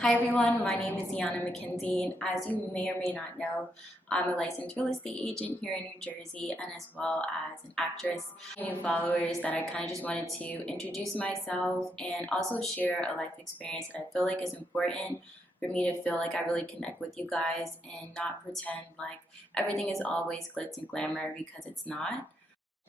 Hi everyone, my name is Deanna McKenzie, and as you may or may not know, I'm a licensed real estate agent here in New Jersey and as well as an actress. New followers that I kind of just wanted to introduce myself and also share a life experience that I feel like is important for me to feel like I really connect with you guys and not pretend like everything is always glitz and glamour because it's not.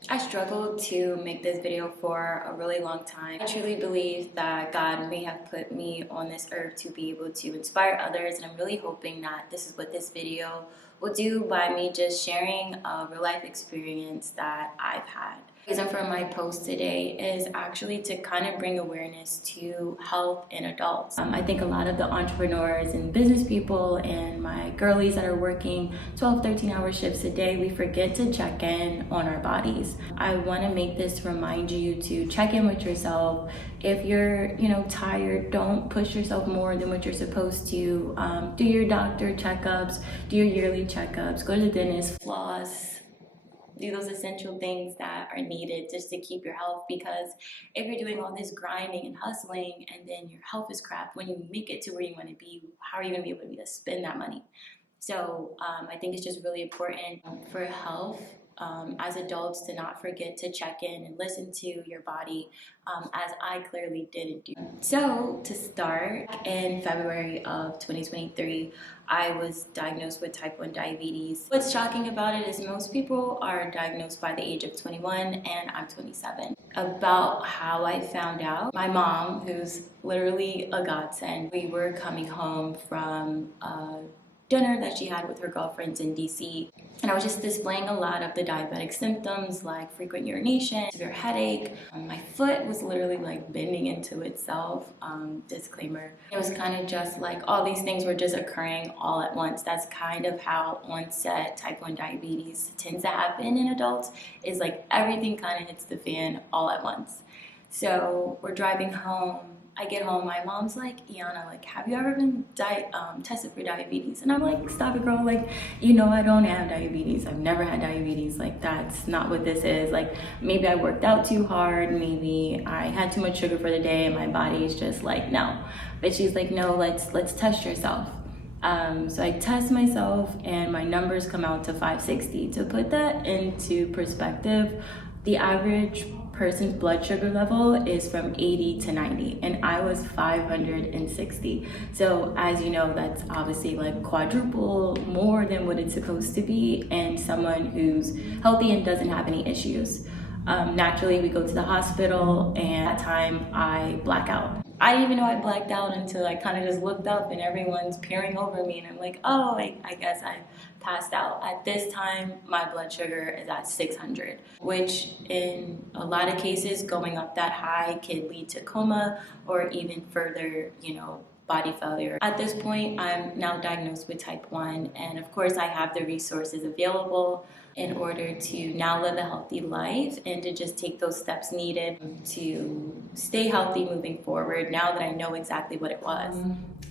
I struggled to make this video for a really long time. I truly believe that God may have put me on this earth to be able to inspire others, and I'm really hoping that this is what this video will do by me just sharing a real life experience that I've had. The reason for my post today is actually to kind of bring awareness to health in adults. I think a lot of the entrepreneurs and business people and my girlies that are working 12, 13-hour shifts a day, we forget to check in on our bodies. I want to make this remind you to check in with yourself. If you're, tired, don't push yourself more than what you're supposed to. Do your doctor checkups, do your yearly checkups, go to the dentist, floss, do those essential things that are needed just to keep your health, because if you're doing all this grinding and hustling and then your health is crap, when you make it to where you want to be, how are you going to be able to spend that money? So I think it's just really important for health as adults to not forget to check in and listen to your body, as I clearly didn't do. So to start, in February of 2023, I was diagnosed with type 1 diabetes. What's shocking about it is most people are diagnosed by the age of 21 and I'm 27. About how I found out, my mom, who's literally a godsend, we were coming home from dinner that she had with her girlfriends in DC. And I was just displaying a lot of the diabetic symptoms like frequent urination, severe headache. My foot was literally like bending into itself. Disclaimer. It was kind of just like all these things were just occurring all at once. That's kind of how onset type 1 diabetes tends to happen in adults, is like everything kind of hits the fan all at once. So we're driving home. I get home, my mom's like, Iana, like, have you ever been tested for diabetes? And I'm like, stop it, girl. Like, I don't have diabetes. I've never had diabetes. Like, that's not what this is. Like, maybe I worked out too hard. Maybe I had too much sugar for the day and my body is just like, no. But she's like, no, let's test yourself. So I test myself and my numbers come out to 560. To put that into perspective, the average person's blood sugar level is from 80 to 90 and I was 560. So as you know, that's obviously like quadruple more than what it's supposed to be, and someone who's healthy and doesn't have any issues. Naturally, we go to the hospital and at that time I black out. I didn't even know I blacked out until I kind of just looked up and everyone's peering over me and I'm like, oh, I guess I passed out. At this time, my blood sugar is at 600, which in a lot of cases, going up that high could lead to coma or even further, body failure. At this point, I'm now diagnosed with type 1, and of course I have the resources available in order to now live a healthy life and to just take those steps needed to stay healthy moving forward now that I know exactly what it was.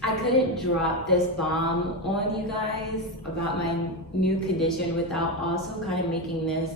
I couldn't drop this bomb on you guys about my new condition without also kind of making this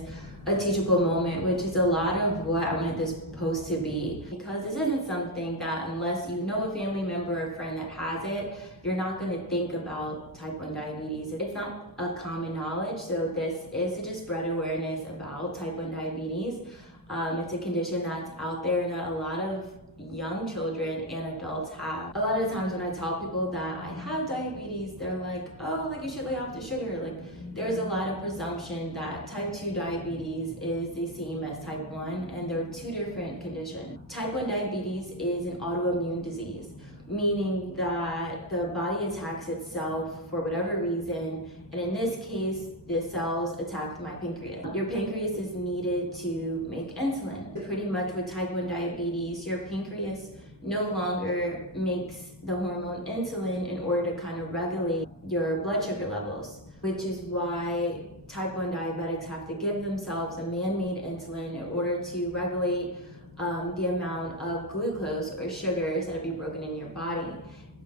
a teachable moment, which is a lot of what I wanted this post to be, because this isn't something that, unless you know a family member or friend that has it, you're not going to think about type 1 diabetes. It's not a common knowledge, so this is to just spread awareness about type 1 diabetes. It's a condition that's out there that a lot of young children and adults have. A lot of times when I tell people that I have diabetes, they're like, oh, like you should lay off the sugar. Like, there's a lot of presumption that type 2 diabetes is the same as type 1, and they're two different conditions. Type 1 diabetes is an autoimmune disease, meaning that the body attacks itself for whatever reason, and in this case, the cells attacked my pancreas. Your pancreas is needed to make insulin. Pretty much with type 1 diabetes, your pancreas no longer makes the hormone insulin in order to kind of regulate your blood sugar levels, which is why type 1 diabetics have to give themselves a man-made insulin in order to regulate the amount of glucose or sugars that will be broken in your body.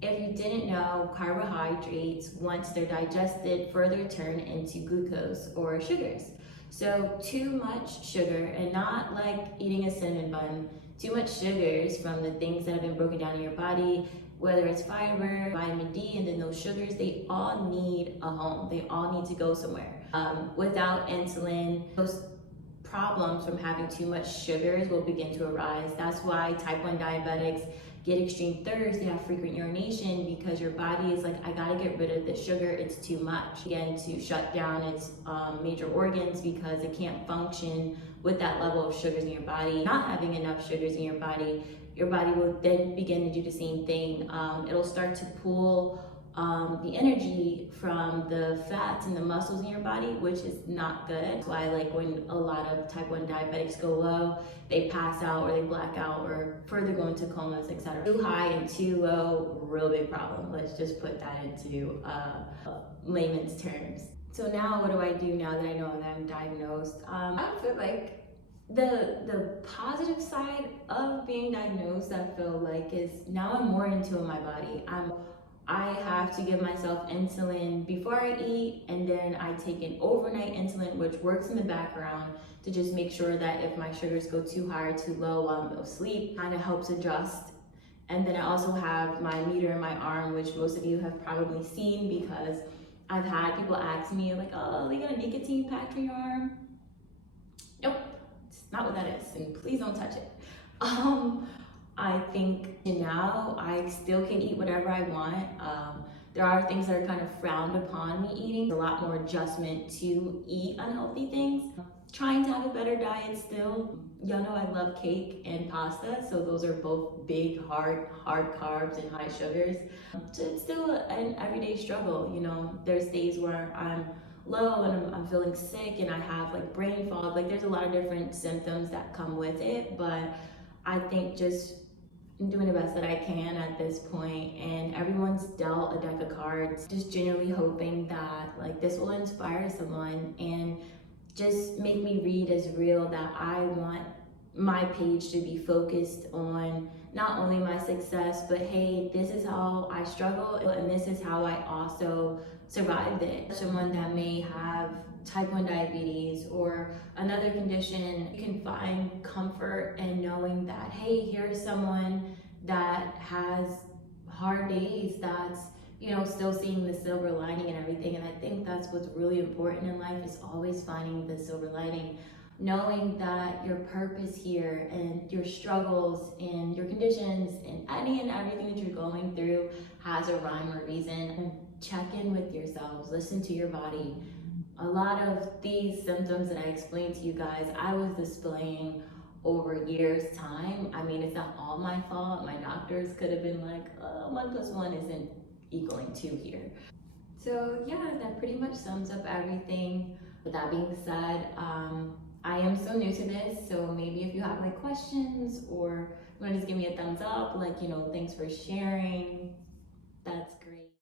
If you didn't know, carbohydrates, once they're digested, further turn into glucose or sugars. So too much sugar, and not like eating a cinnamon bun, too much sugars from the things that have been broken down in your body, whether it's fiber, vitamin D, and then those sugars, they all need a home. They all need to go somewhere. Without insulin, those problems from having too much sugars will begin to arise. That's why type 1 diabetics get extreme thirst, they have frequent urination, because your body is like, I gotta get rid of this sugar, it's too much. Again, to shut down its major organs because it can't function with that level of sugars in your body. Not having enough sugars in your body will then begin to do the same thing. It'll start to pull the energy from the fats and the muscles in your body, which is not good. That's why, like, when a lot of type 1 diabetics go low, they pass out or they black out or further go into comas, etc. Too high and too low, real big problem. Let's just put that into layman's terms. So now what do I do now that I know that I'm diagnosed? I feel like the positive side of being diagnosed, I feel like, is now I'm more in tune with my body. I have to give myself insulin before I eat, and then I take an overnight insulin, which works in the background to just make sure that if my sugars go too high or too low while I'm asleep, kind of helps adjust. And then I also have my meter in my arm, which most of you have probably seen, because I've had people ask me like, oh, they got a nicotine patch in your arm? Nope, it's not what that is, and please don't touch it. I think now I still can eat whatever I want. There are things that are kind of frowned upon me eating. A lot more adjustment to eat unhealthy things. Trying to have a better diet still. Y'all know I love cake and pasta, so those are both big, hard carbs and high sugars. So it's still an everyday struggle, you know. There's days where I'm low and I'm feeling sick and I have like brain fog. Like, there's a lot of different symptoms that come with it, but I think just doing the best that I can at this point, and everyone's dealt a deck of cards. Just genuinely hoping that like this will inspire someone and just make me read as real, that I want my page to be focused on not only my success, but hey, this is how I struggle and this is how I also survived it. Someone that may have type 1 diabetes or another condition, you can find comfort in knowing that, hey, here's someone that has hard days, that's, you know, still seeing the silver lining and everything. And I think that's what's really important in life, is always finding the silver lining. Knowing that your purpose here and your struggles and your conditions and any and everything that you're going through has a rhyme or reason. And check in with yourselves, listen to your body. A lot of these symptoms that I explained to you guys, I was displaying over years' time. I mean, it's not all my fault. My doctors could have been like, 1 + 1 isn't equaling 2 here. So yeah, that pretty much sums up everything. With that being said, I am so new to this, so maybe if you have like questions or you want to just give me a thumbs up, like, you know, thanks for sharing, that's great.